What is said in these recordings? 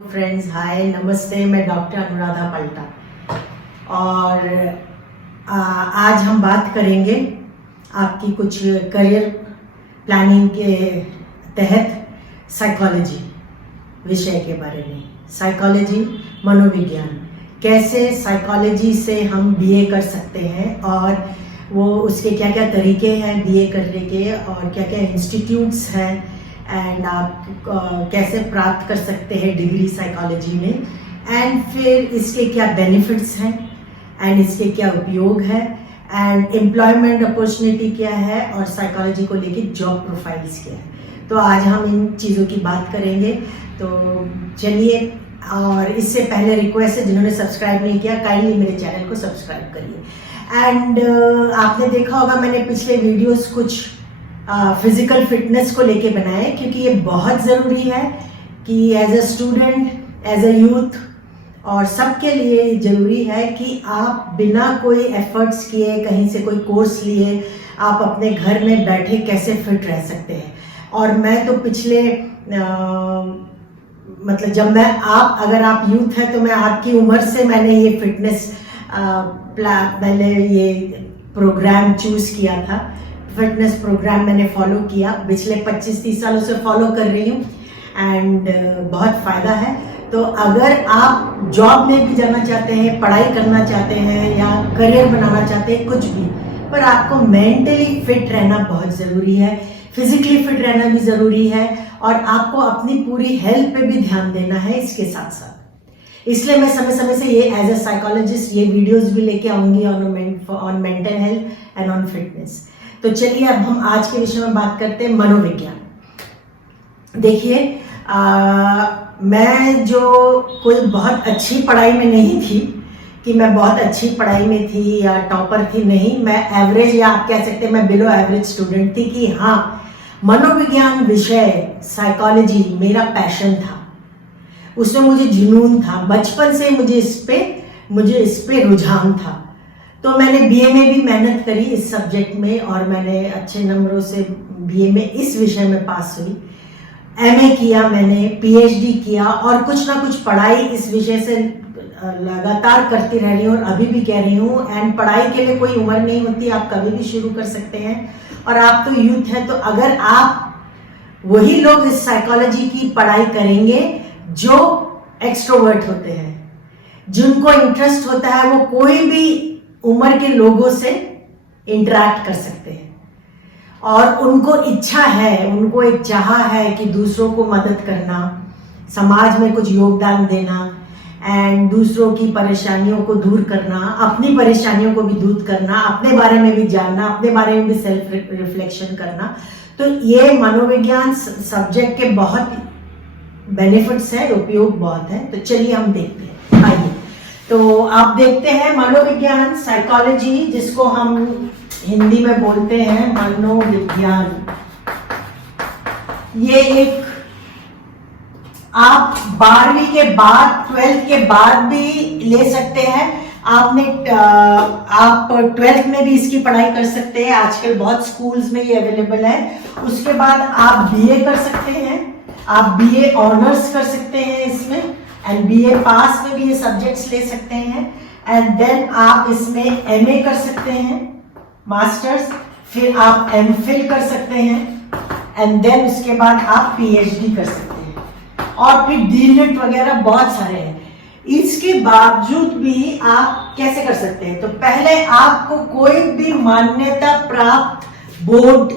Friends, हाय, नमस्ते। मैं doctor Anuradha पलटा और आज हम बात करेंगे आपकी कुछ करियर प्लानिंग के तहत साइकोलॉजी विषय के बारे में। साइकोलॉजी, मनोविज्ञान, कैसे साइकोलॉजी से हम बीए कर सकते हैं और वो उसके क्या क्या तरीके हैं बीए करने के और क्या क्या इंस्टीट्यूट्स हैं एंड आप कैसे प्राप्त कर सकते हैं डिग्री साइकोलॉजी में, एंड फिर इसके क्या बेनिफिट्स हैं एंड इसके क्या उपयोग है एंड एम्प्लॉयमेंट अपॉर्चुनिटी क्या है और साइकोलॉजी को लेके जॉब प्रोफाइल्स क्या है। तो आज हम इन चीज़ों की बात करेंगे। तो चलिए, और इससे पहले रिक्वेस्ट है, जिन्होंने सब्सक्राइब नहीं किया काइंडली मेरे चैनल को सब्सक्राइब करिए। एंड आपने देखा होगा मैंने पिछले वीडियोस कुछ फिजिकल फिटनेस को लेके बनाए, क्योंकि ये बहुत ज़रूरी है कि as a student, as a youth और सबके लिए ज़रूरी है कि आप बिना कोई एफर्ट्स किए, कहीं से कोई कोर्स लिए, आप अपने घर में बैठे कैसे फिट रह सकते हैं। और मैं तो पिछले मतलब जब मैं अगर आप यूथ हैं तो मैं आपकी उम्र से मैंने ये फिटनेस मैंने ये प्रोग्राम चूज़ किया था। फिटनेस प्रोग्राम मैंने फॉलो किया, पिछले 25-30 सालों से फॉलो कर रही हूँ एंड बहुत फ़ायदा है। तो अगर आप जॉब में भी जाना चाहते हैं, पढ़ाई करना चाहते हैं या करियर बनाना चाहते हैं, कुछ भी, पर आपको मेंटली फिट रहना बहुत ज़रूरी है, फिजिकली फिट रहना भी ज़रूरी है और आपको अपनी पूरी हेल्थ पे भी ध्यान देना है इसके साथ साथ। इसलिए मैं समय समय से ये एज अ साइकोलॉजिस्ट ये वीडियोज़ भी लेके आऊँगी on mental health and on fitness. तो चलिए अब हम आज के विषय में बात करते हैं मनोविज्ञान। देखिए, मैं जो कोई बहुत अच्छी पढ़ाई में नहीं थी कि मैं बहुत अच्छी पढ़ाई में थी या टॉपर थी, नहीं, मैं एवरेज या आप कह सकते हैं मैं बिलो एवरेज स्टूडेंट थी। कि हाँ, मनोविज्ञान विषय साइकोलॉजी मेरा पैशन था, उसमें मुझे जुनून था, बचपन से मुझे इस पे रुझान था। तो मैंने बीए में भी मेहनत करी इस सब्जेक्ट में और मैंने अच्छे नंबरों से बीए में इस विषय में पास हुई। एमए किया मैंने, पीएचडी किया और कुछ ना कुछ पढ़ाई इस विषय से लगातार करती रह रही हूँ और अभी भी कह रही हूँ। एंड पढ़ाई के लिए कोई उम्र नहीं होती, आप कभी भी शुरू कर सकते हैं। और आप तो यूथ हैं, तो अगर आप वही लोग इस साइकोलॉजी की पढ़ाई करेंगे जो एक्सट्रोवर्ट होते हैं, जिनको इंटरेस्ट होता है, वो कोई भी उम्र के लोगों से इंटरैक्ट कर सकते हैं और उनको इच्छा है, उनको एक चाह है कि दूसरों को मदद करना, समाज में कुछ योगदान देना एंड दूसरों की परेशानियों को दूर करना, अपनी परेशानियों को भी दूर करना, अपने बारे में भी जानना, अपने बारे में भी सेल्फ रिफ्लेक्शन करना। तो ये मनोविज्ञान सब्जेक्ट के बहुत बेनिफिट्स हैं, उपयोग बहुत है। तो चलिए हम देखते हैं, आइए। तो आप देखते हैं मनोविज्ञान, साइकोलॉजी, जिसको हम हिंदी में बोलते हैं मनोविज्ञान। ये एक आप 12वीं के बाद, 12th के बाद भी ले सकते हैं। आप 12th में भी इसकी पढ़ाई कर सकते हैं, आजकल बहुत स्कूल्स में ये अवेलेबल है। उसके बाद आप बीए कर सकते हैं, आप बीए ऑनर्स कर सकते हैं इसमें, एंड बीए पास में भी ये सब्जेक्ट्स ले सकते हैं। एंड देन आप इसमें एमए कर सकते हैं, मास्टर्स, फिर आप एमफिल कर सकते हैं एंड देन उसके बाद आप पीएचडी कर सकते हैं और फिर डीलिट वगैरह बहुत सारे हैं। इसके बावजूद भी आप कैसे कर सकते हैं? तो पहले आपको कोई भी मान्यता प्राप्त बोर्ड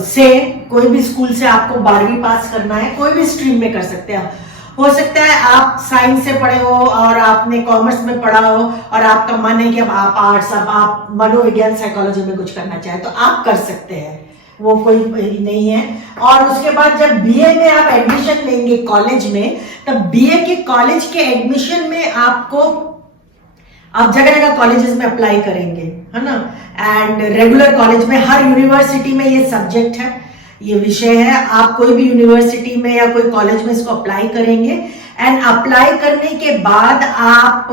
से, कोई भी स्कूल से आपको 12वीं पास करना है, कोई भी स्ट्रीम में कर सकते हैं। हो सकता है आप साइंस से पढ़े हो और आपने कॉमर्स में पढ़ा हो और आपका मन है कि अब आप आर्ट्स, अब आप मनोविज्ञान साइकोलॉजी में कुछ करना चाहे तो आप कर सकते हैं, वो कोई नहीं है। और उसके बाद जब बीए में आप एडमिशन लेंगे कॉलेज में, तब बीए के कॉलेज के एडमिशन में आप जगह जगह कॉलेजेस में अप्लाई करेंगे, है ना। एंड रेगुलर कॉलेज में, हर यूनिवर्सिटी में ये सब्जेक्ट है, ये विषय है। आप कोई भी यूनिवर्सिटी में या कोई कॉलेज में इसको अप्लाई करेंगे एंड अप्लाई करने के बाद आप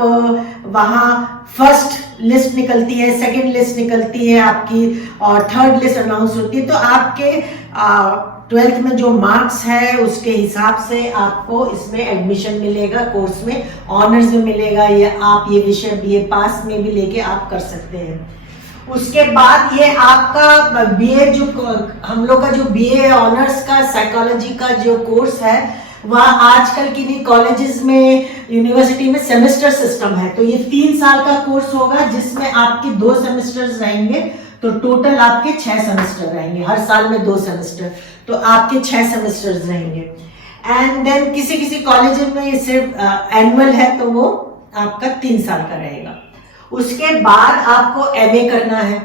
वहाँ फर्स्ट लिस्ट निकलती है, सेकंड लिस्ट निकलती है आपकी और थर्ड लिस्ट अनाउंस होती है। तो आपके ट्वेल्थ में जो मार्क्स है उसके हिसाब से आपको इसमें एडमिशन मिलेगा, कोर्स में ऑनर्स में मिलेगा, या आप ये विषय बीए पास में भी लेके आप कर सकते हैं। उसके बाद ये आपका बीए जो हम लोग का जो बीए ऑनर्स का साइकोलॉजी का जो कोर्स है वह आजकल की कॉलेजेस में यूनिवर्सिटी में सेमेस्टर सिस्टम है। तो ये 3 साल का कोर्स होगा जिसमें आपके 2 सेमेस्टर्स रहेंगे, तो टोटल आपके 6 सेमेस्टर रहेंगे, हर साल में 2 सेमेस्टर, तो आपके 6 सेमेस्टर्स रहेंगे। एंड देन किसी किसी कॉलेज में ये सिर्फ एनुअल है तो वो आपका 3 साल का रहेगा। उसके बाद आपको एमए करना है,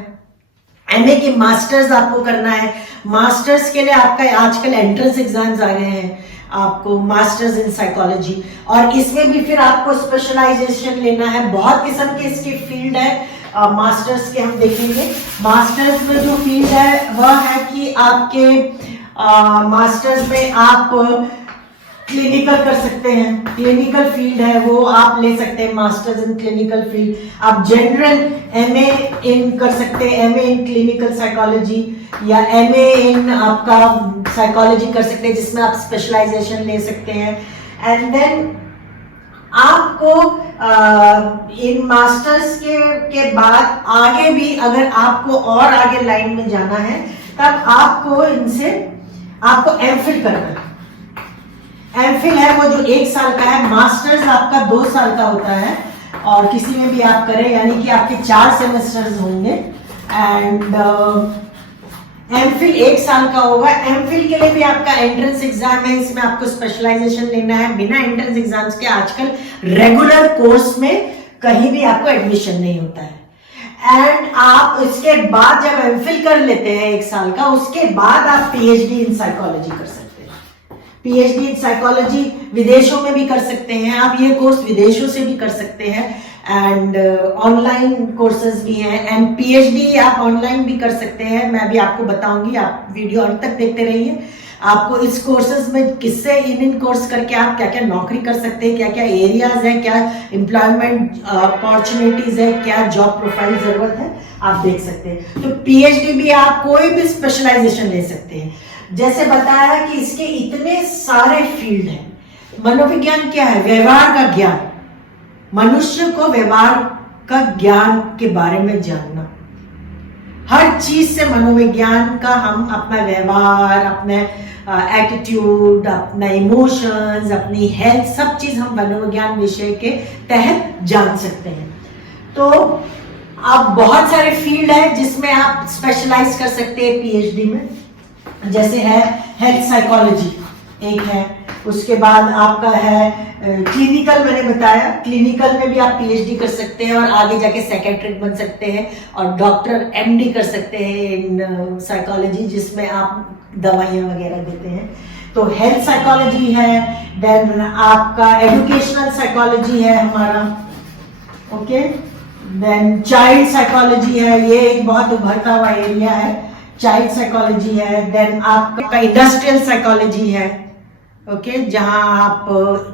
एमए की मास्टर्स आपको करना है। मास्टर्स के लिए आपका आजकल एंट्रेंस एग्जाम्स आ गए हैं, आपको मास्टर्स इन साइकोलॉजी, और इसमें भी फिर आपको स्पेशलाइजेशन लेना है। बहुत किस्म के इसके फील्ड है मास्टर्स के, हम देखेंगे। मास्टर्स में जो फील्ड है वह है कि आपके मास्टर्स में आप क्लिनिकल कर सकते हैं, क्लिनिकल फील्ड है वो आप ले सकते हैं, मास्टर्स इन क्लिनिकल फील्ड। आप जनरल एमए इन कर सकते हैं, एमए इन क्लिनिकल साइकोलॉजी, या एमए इन आपका साइकोलॉजी कर सकते हैं जिसमें आप स्पेशलाइजेशन ले सकते हैं। एंड देन आपको इन मास्टर्स के बाद आगे भी अगर आपको और आगे लाइन में जाना है तब आपको आपको एमफिल करना है। एमफिल है वो जो 1 साल का है, मास्टर्स आपका 2 साल का होता है, और किसी में भी आप करें यानी कि आपके 4 सेमेस्टर्स होंगे। एंड एमफिल 1 साल का होगा। एमफिल के लिए भी आपका एंट्रेंस एग्जाम है, इसमें आपको स्पेशलाइजेशन लेना है। बिना एंट्रेंस एग्जाम्स के आजकल रेगुलर कोर्स में कहीं भी आपको एडमिशन नहीं होता है। एंड आप इसके बाद जब एमफिल कर लेते हैं 1 साल का, उसके बाद आप पीएचडी इन साइकोलॉजी कर सकते हैं। पीएचडी इन साइकोलॉजी विदेशों में भी कर सकते हैं आप, ये कोर्स विदेशों से भी कर सकते हैं, एंड ऑनलाइन कोर्सेज भी हैं। एंड पीएचडी आप ऑनलाइन भी कर सकते हैं, मैं भी आपको बताऊंगी, आप वीडियो अंत तक देखते रहिए। आपको इस कोर्सेज में किससे इन कोर्स करके आप क्या क्या नौकरी कर सकते हैं, क्या क्या एरियाज है, क्या एम्प्लॉयमेंट अपॉर्चुनिटीज है, क्या जॉब प्रोफाइल जरूरत है, आप देख सकते हैं। तो पीएचडी भी आप कोई भी स्पेशलाइजेशन ले सकते हैं। जैसे बताया कि इसके इतने सारे फील्ड हैं। मनोविज्ञान क्या है? व्यवहार का ज्ञान, मनुष्य को व्यवहार का ज्ञान के बारे में जानना। हर चीज से मनोविज्ञान का हम अपना व्यवहार, अपने एटीट्यूड, अपना इमोशंस, अपनी हेल्थ, सब चीज हम मनोविज्ञान विषय के तहत जान सकते हैं। तो अब बहुत सारे फील्ड है जिसमें आप स्पेशलाइज कर सकते हैं पीएचडी में। जैसे है हेल्थ साइकोलॉजी एक है, उसके बाद आपका है क्लिनिकल, मैंने बताया क्लिनिकल में भी आप पीएचडी कर सकते हैं और आगे जाके साइकेट्रिक बन सकते हैं और डॉक्टर एमडी कर सकते हैं इन साइकोलॉजी, जिसमें आप दवाइयाँ वगैरह देते हैं। तो हेल्थ साइकोलॉजी है, देन आपका एजुकेशनल साइकोलॉजी है हमारा, ओके। देन चाइल्ड साइकोलॉजी है, ये एक बहुत उभरता हुआ एरिया है, चाइल्ड साइकोलॉजी है। देन आपका इंडस्ट्रियल साइकोलॉजी है, ओके, जहां आप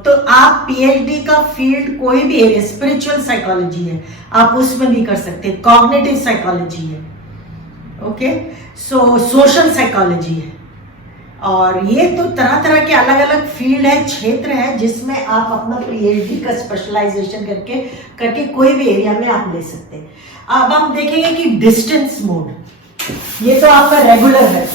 तो आप पीएचडी का फील्ड कोई भी एरिया, स्पिरिचुअल साइकोलॉजी है आप उसमें भी कर सकते हैं, कॉग्निटिव साइकोलॉजी है, ओके, सोशल साइकोलॉजी है। और ये तो तरह तरह के अलग अलग फील्ड है, क्षेत्र है, जिसमें आप अपना पीएचडी का स्पेशलाइजेशन करके कोई भी एरिया में आप ले सकते हैं। अब हम देखेंगे कि डिस्टेंस मोड, ये तो आपका रेगुलर है,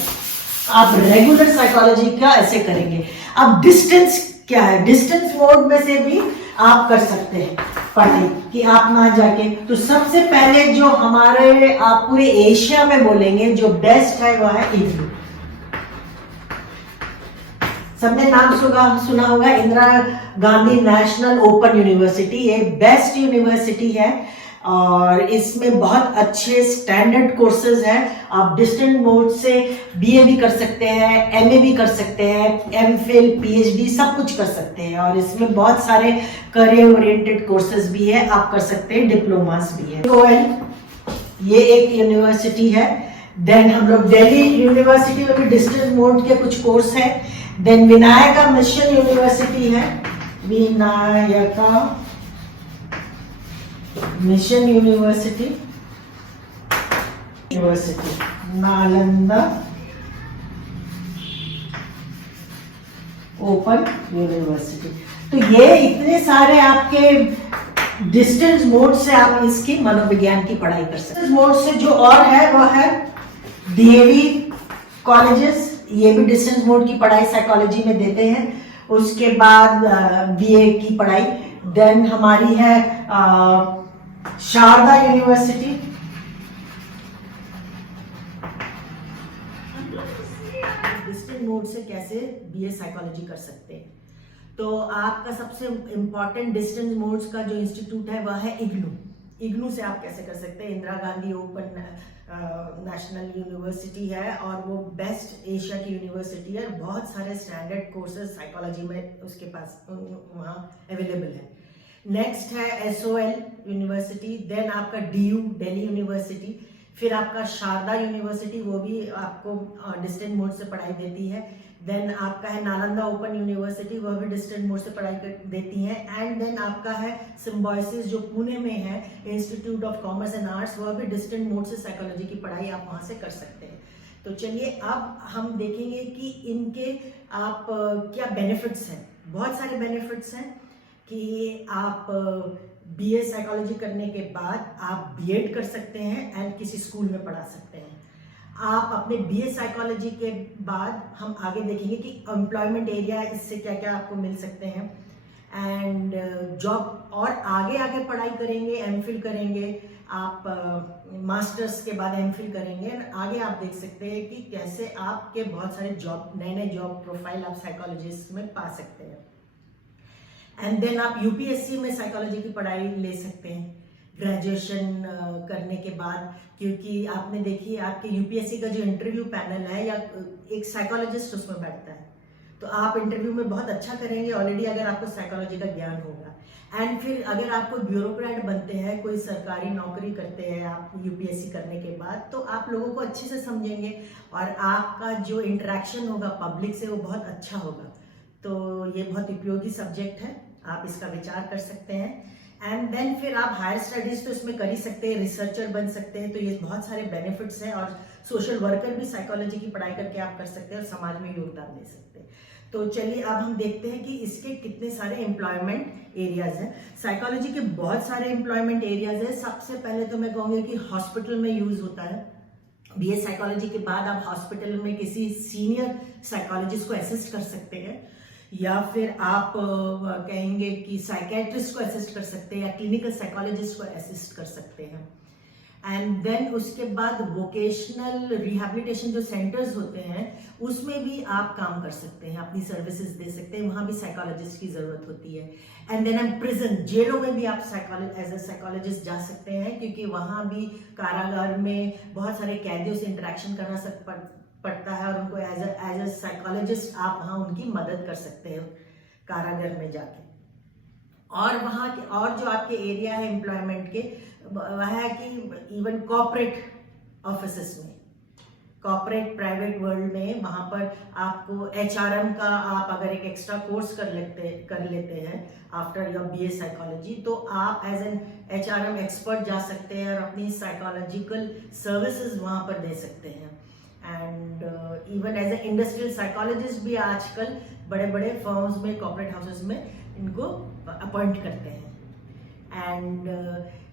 आप रेगुलर साइकोलॉजी का ऐसे करेंगे। अब डिस्टेंस क्या है? डिस्टेंस मोड में से भी आप कर सकते हैं पढ़ाई कि आप ना जाके। तो सबसे पहले जो हमारे आप पूरे एशिया में बोलेंगे जो बेस्ट है वह है इग्नू। सबने नाम सुना होगा, Indira Gandhi national open university, ये बेस्ट यूनिवर्सिटी है और इसमें बहुत अच्छे स्टैंडर्ड कोर्सेज हैं। आप डिस्टेंट मोड से बीए भी कर सकते हैं, एमए भी कर सकते हैं, एमफिल, पीएचडी सब कुछ कर सकते हैं और इसमें बहुत सारे करियर ओरिएंटेड कोर्सेज भी है, आप कर सकते हैं, डिप्लोमास भी है। तो ये एक यूनिवर्सिटी है। देन हम लोग दिल्ली यूनिवर्सिटी में भी डिस्टेंट मोड के कुछ कोर्स है। देन विनायका मिशन यूनिवर्सिटी है, Vinayaka mission university, Nalanda open university. तो ये इतने सारे आपके डिस्टेंस मोड से आप इसकी मनोविज्ञान की पढ़ाई कर सकते हैं। मोड से जो और है वह है डीएवी कॉलेजेस, ये भी डिस्टेंस मोड की पढ़ाई साइकोलॉजी में देते हैं। उसके बाद बीए की पढ़ाई, देन हमारी है शारदा यूनिवर्सिटी, डिस्टेंस मोड से कैसे बीए साइकोलॉजी कर सकते हैं। तो आपका सबसे इम्पॉर्टेंट डिस्टेंस मोड्स का जो इंस्टीट्यूट है वह है इग्नू। इग्नू से आप कैसे कर सकते हैं, Indira Gandhi open national university है और वो बेस्ट एशिया की यूनिवर्सिटी है। बहुत सारे स्टैंडर्ड कोर्सेज साइकोलॉजी में उसके पास वहाँ अवेलेबल है। नेक्स्ट है एसओएल यूनिवर्सिटी, देन आपका डीयू दिल्ली यूनिवर्सिटी, फिर आपका शारदा यूनिवर्सिटी, वो भी आपको डिस्टेंस मोड से पढ़ाई देती है। देन आपका है नालंदा ओपन यूनिवर्सिटी, वह भी डिस्टेंस मोड से पढ़ाई देती है। एंड देन आपका है सिम्बायोसिस जो पुणे में है, institute of commerce and arts, वह भी डिस्टेंस मोड से साइकोलॉजी की पढ़ाई आप वहाँ से कर सकते हैं। तो चलिए अब हम देखेंगे कि इनके आप क्या बेनिफिट्स हैं। बहुत सारे बेनिफिट्स हैं कि आप बीए साइकोलॉजी करने के बाद आप बीएड कर सकते हैं एंड किसी स्कूल में पढ़ा सकते हैं। आप अपने बीए साइकोलॉजी के बाद हम आगे देखेंगे कि एम्प्लॉयमेंट एरिया इससे क्या क्या आपको मिल सकते हैं एंड जॉब, और आगे आगे पढ़ाई करेंगे, एमफिल करेंगे आप, मास्टर्स के बाद एमफिल करेंगे एंड आगे आप देख सकते हैं कि कैसे आपके बहुत सारे जॉब, नए नए जॉब प्रोफाइल आप साइकोलॉजिस्ट में पा सकते हैं। एंड देन आप यूपीएससी में साइकोलॉजी की पढ़ाई ले सकते हैं ग्रेजुएशन करने के बाद, क्योंकि आपने देखिए आपके यूपीएससी का जो इंटरव्यू पैनल है या एक साइकोलॉजिस्ट उसमें बैठता है, तो आप इंटरव्यू में बहुत अच्छा करेंगे ऑलरेडी अगर आपको साइकोलॉजी का ज्ञान होगा। एंड फिर अगर आप कोई ब्यूरोक्रेट बनते हैं, कोई सरकारी नौकरी करते हैं आप यूपीएससी करने के बाद, तो आप लोगों को अच्छे से समझेंगे और आपका जो इंटरेक्शन होगा पब्लिक से वो बहुत अच्छा होगा। तो ये बहुत उपयोगी सब्जेक्ट है, आप इसका विचार कर सकते हैं। एंड देन फिर आप हायर स्टडीज तो इसमें कर ही सकते हैं, रिसर्चर बन सकते हैं, तो ये बहुत सारे बेनिफिट्स हैं। और सोशल वर्कर भी साइकोलॉजी की पढ़ाई करके आप कर सकते हैं और समाज में योगदान दे सकते हैं। तो चलिए अब हम देखते हैं कि इसके कितने सारे एम्प्लॉयमेंट एरियाज हैं। साइकोलॉजी के बहुत सारे एम्प्लॉयमेंट एरियाज हैं। सबसे पहले तो मैं कहूँगी कि हॉस्पिटल में यूज होता है। बीए साइकोलॉजी के बाद आप हॉस्पिटल में किसी सीनियर साइकोलॉजिस्ट को असिस्ट कर सकते हैं, या फिर आप कहेंगे कि साइकेट्रिस्ट को असिस्ट कर सकते हैं या क्लिनिकल साइकोलॉजिस्ट को असिस्ट कर सकते हैं। एंड देन उसके बाद वोकेशनल रिहैबिलिटेशन जो सेंटर्स होते हैं उसमें भी आप काम कर सकते हैं, अपनी सर्विसेज दे सकते हैं, वहाँ भी साइकोलॉजिस्ट की ज़रूरत होती है। एंड देन प्रिजन, जेलों में भी आप एज ए साइकोलॉजिस्ट जा सकते हैं, क्योंकि वहाँ भी कारागार में बहुत सारे कैदियों से इंटरेक्शन करना पड़ता है और उनको एज ए साइकोलॉजिस्ट आप वहाँ उनकी मदद कर सकते हैं कारागार में जाके। और वहाँ के और जो आपके एरिया है एम्प्लॉयमेंट के, वह है कि इवन कॉर्पोरेट ऑफिसेस में, कॉर्पोरेट प्राइवेट वर्ल्ड में, वहाँ पर आपको एचआरएम का आप अगर एक एक्स्ट्रा कोर्स कर लेते हैं आफ्टर योर बीए साइकोलॉजी, तो आप एज एन एचआरएम एक्सपर्ट जा सकते हैं और अपनी साइकोलॉजिकल सर्विसेज वहाँ पर दे सकते हैं। And even as a industrial psychologist भी आजकल बड़े बड़े फर्म्स में, कॉर्पोरेट हाउसेस में इनको अपॉइंट करते हैं। एंड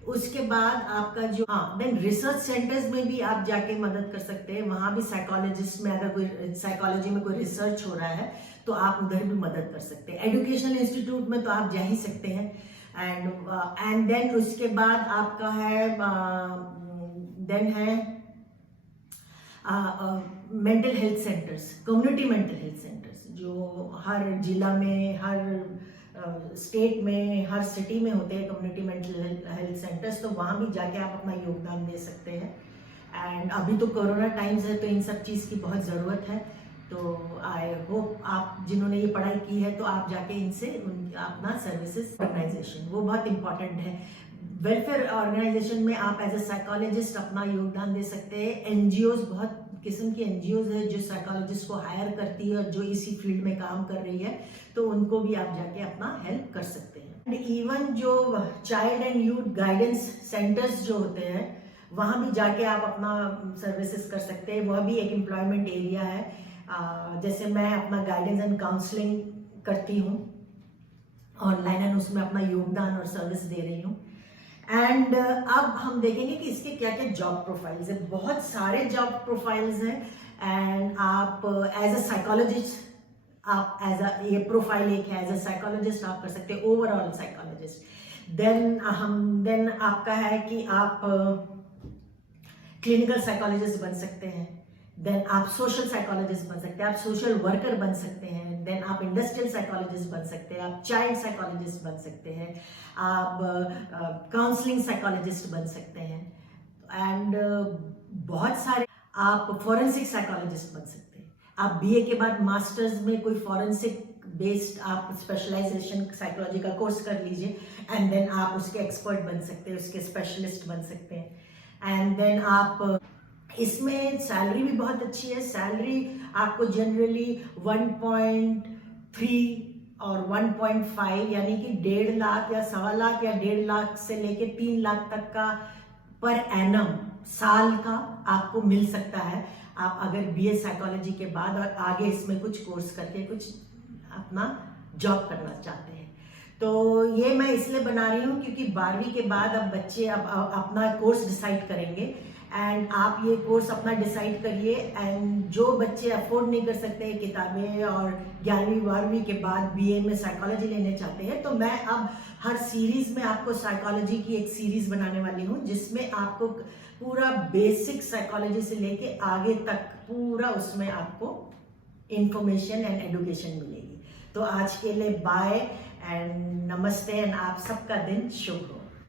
उसके बाद आपका जो देन रिसर्च सेंटर्स में भी आप जाके मदद कर सकते हैं। वहाँ भी साइकोलॉजिस्ट में अगर कोई साइकोलॉजी में कोई रिसर्च हो रहा है तो आप उधर भी मदद कर सकते हैं। एजुकेशनल इंस्टीट्यूट में तो आप जा ही सकते हैं। एंड देन उसके बाद आपका है देन है mental health centres, community mental health centres, जो हर जिला में, हर स्टेट में, हर सिटी में होते हैं कम्युनिटी मेंटल हेल्थ सेंटर्स। तो वहाँ भी जाके आप अपना योगदान दे सकते हैं। एंड अभी तो कोरोना टाइम्स है तो इन सब चीज़ की बहुत ज़रूरत है। तो आई होप आप जिन्होंने ये पढ़ाई की है तो आप जाके इनसे अपना सर्विसेज ऑर्गेनाइजेशन, वो बहुत इंपॉर्टेंट है। वेलफेयर ऑर्गेनाइजेशन में आप एज ए साइकोलॉजिस्ट अपना योगदान दे सकते हैं। एनजीओज, बहुत किस्म की एनजीओज है जो साइकोलॉजिस्ट को हायर करती है और जो इसी फील्ड में काम कर रही है, तो उनको भी आप जाके अपना हेल्प कर सकते हैं। एंड इवन जो child and youth guidance centres जो होते हैं वहाँ भी जाके आप अपना सर्विसेज कर सकते हैं। वह भी एक एम्प्लॉयमेंट एरिया है। जैसे मैं अपना गाइडेंस एंड काउंसलिंग करती हूँ ऑनलाइन, एंड उसमें अपना योगदान और सर्विस दे रही हूँ। एंड अब हम देखेंगे कि इसके क्या क्या जॉब प्रोफाइल्स हैं। बहुत सारे जॉब प्रोफाइल्स हैं, एंड आप एज अ साइकोलॉजिस्ट, आप एज अ, ये प्रोफाइल एक है, एज अ साइकोलॉजिस्ट आप कर सकते हैं, ओवरऑल साइकोलॉजिस्ट। देन आपका है कि आप क्लिनिकल साइकोलॉजिस्ट बन सकते हैं, देन आप सोशल साइकोलॉजिस्ट बन सकते हैं, आप सोशल वर्कर बन सकते हैं, देन आप इंडस्ट्रियल साइकोलॉजिस्ट बन सकते हैं, आप चाइल्ड साइकोलॉजिस्ट बन सकते हैं, आप काउंसलिंग साइकोलॉजिस्ट बन सकते हैं, एंड बहुत सारे, आप फॉरेंसिक साइकोलॉजिस्ट बन सकते हैं। आप बीए के बाद मास्टर्स में कोई फॉरेंसिक बेस्ड आप स्पेशलाइजेशन साइकोलॉजी का कोर्स कर लीजिए, एंड देन आप उसके एक्सपर्ट बन सकते हैं, उसके स्पेशलिस्ट बन सकते हैं। एंड देन आप इसमें सैलरी भी बहुत अच्छी है। सैलरी आपको जनरली 1.3 और 1.5 यानी कि 1.5 लाख या 1.25 लाख या 1.5 लाख से लेके 3 लाख तक का पर एनम साल का आपको मिल सकता है, आप अगर बीए साइकोलॉजी के बाद और आगे इसमें कुछ कोर्स करके कुछ अपना जॉब करना चाहते हैं। तो ये मैं इसलिए बना रही हूँ क्योंकि 12वीं के बाद अब बच्चे अब अपना कोर्स डिसाइड करेंगे, एंड आप ये कोर्स अपना डिसाइड करिए। एंड जो बच्चे अफोर्ड नहीं कर सकते हैं किताबें और 11वीं 12वीं के बाद बीए में साइकोलॉजी लेने चाहते हैं, तो मैं अब हर सीरीज में आपको साइकोलॉजी की एक सीरीज बनाने वाली हूँ, जिसमें आपको पूरा बेसिक साइकोलॉजी से लेके आगे तक पूरा उसमें आपको इंफॉर्मेशन एंड एजुकेशन मिलेगी। तो आज के लिए बाय एंड नमस्ते, एंड आप सबका दिन शुभ हो।